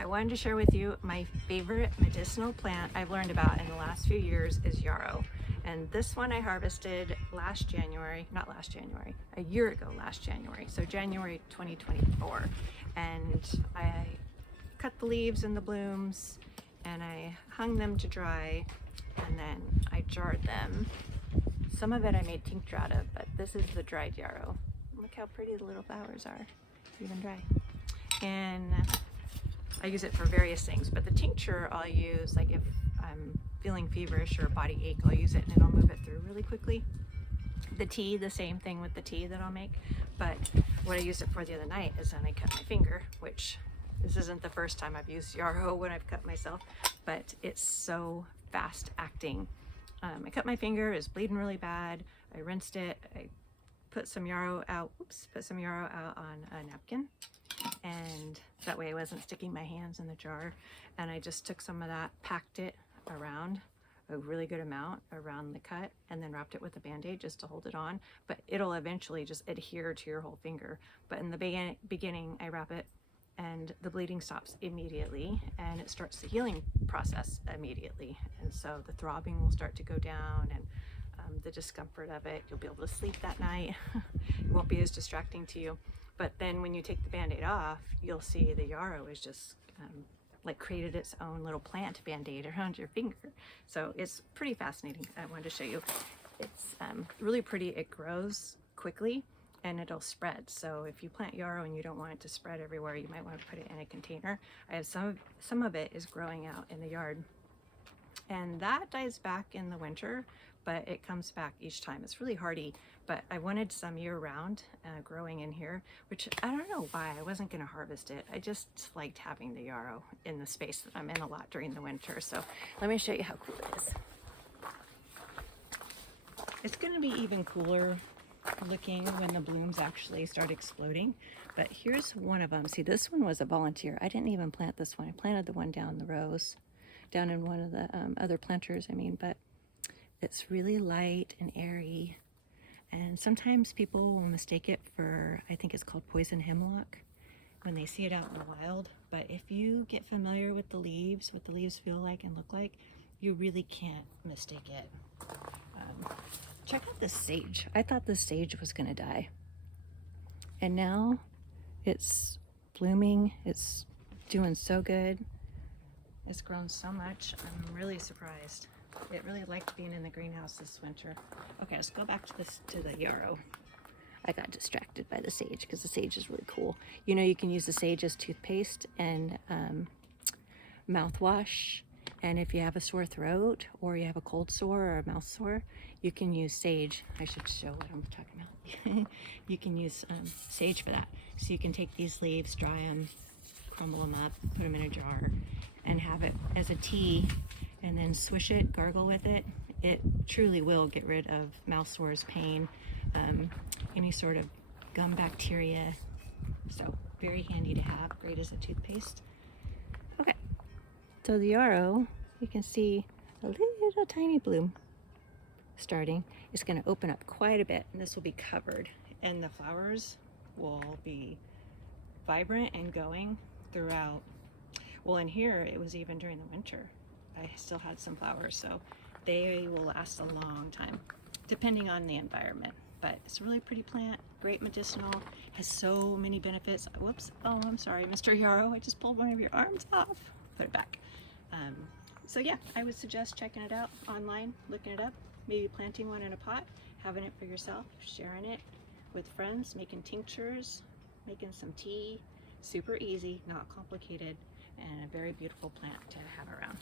I wanted to share with you my favorite medicinal plant I've learned about in the last few years is yarrow. And this one I harvested last January, not last January, a year ago last January, so January 2024. And I cut the leaves and the blooms and I hung them to dry, and then I jarred them. Some of it I made tincture out of, but this is the dried yarrow. Look how pretty the little flowers are, even dry. And I use it for various things, but the tincture I'll use, like if I'm feeling feverish or a body ache, I'll use it and it'll move it through really quickly. The tea, the same thing with the tea that I'll make, but what I used it for the other night is then I cut my finger, which this isn't the first time I've used yarrow when I've cut myself, but it's so fast acting. I cut my finger, it was bleeding really bad. I rinsed it, I put some yarrow out, on a napkin, and that way I wasn't sticking my hands in the jar. And I just took some of that, packed it around, a really good amount around the cut, and then wrapped it with a band-aid just to hold it on. But it'll eventually just adhere to your whole finger. But in the beginning, I wrap it and the bleeding stops immediately and it starts the healing process immediately. And so the throbbing will start to go down, and the discomfort of it, you'll be able to sleep that night. It won't be as distracting to you. But then when you take the band-aid off, you'll see the yarrow is just like created its own little plant band-aid around your finger. So it's pretty fascinating. I wanted to show you. It's really pretty. It grows quickly and it'll spread. So if you plant yarrow and you don't want it to spread everywhere, you might want to put it in a container. I have some of it is growing out in the yard, and that dies back in the winter, but it comes back each time. It's really hardy, but I wanted some year-round growing in here, which I don't know why. I wasn't going to harvest it. I just liked having the yarrow in the space that I'm in a lot during the winter. So let me show you how cool it is. It's going to be even cooler looking when the blooms actually start exploding, but here's one of them. See, this one was a volunteer. I didn't even plant this one. I planted the one down the rows, down in one of the other planters, but it's really light and airy, and sometimes people will mistake it for, I think it's called poison hemlock, when they see it out in the wild. But if you get familiar with the leaves, what the leaves feel like and look like, you really can't mistake it. Check out this sage. I thought this sage was gonna die, and now it's blooming. It's doing so good. It's grown so much. I'm really surprised. It really liked being in the greenhouse this winter. Okay, let's go back to the yarrow. I got distracted by the sage because the sage is really cool. You know, you can use the sage as toothpaste and mouthwash. And if you have a sore throat or you have a cold sore or a mouth sore, you can use sage. I should show what I'm talking about. You can use sage for that. So you can take these leaves, dry them, crumble them up, put them in a jar, and have it as a tea, and then swish it, gargle with it. It truly will get rid of mouth sores, pain, any sort of gum bacteria. So very handy to have, great as a toothpaste. Okay, so the yarrow, you can see a little tiny bloom starting. It's going to open up quite a bit, and this will be covered, and the flowers will be vibrant and going throughout. Well, in here it was even during the winter. I still had some flowers, so they will last a long time, depending on the environment. But it's a really pretty plant, great medicinal, has so many benefits. Whoops, oh, I'm sorry, Mr. Yarrow, I just pulled one of your arms off. Put it back. So yeah, I would suggest checking it out online, looking it up, maybe planting one in a pot, having it for yourself, sharing it with friends, making tinctures, making some tea. Super easy, not complicated, and a very beautiful plant to have around.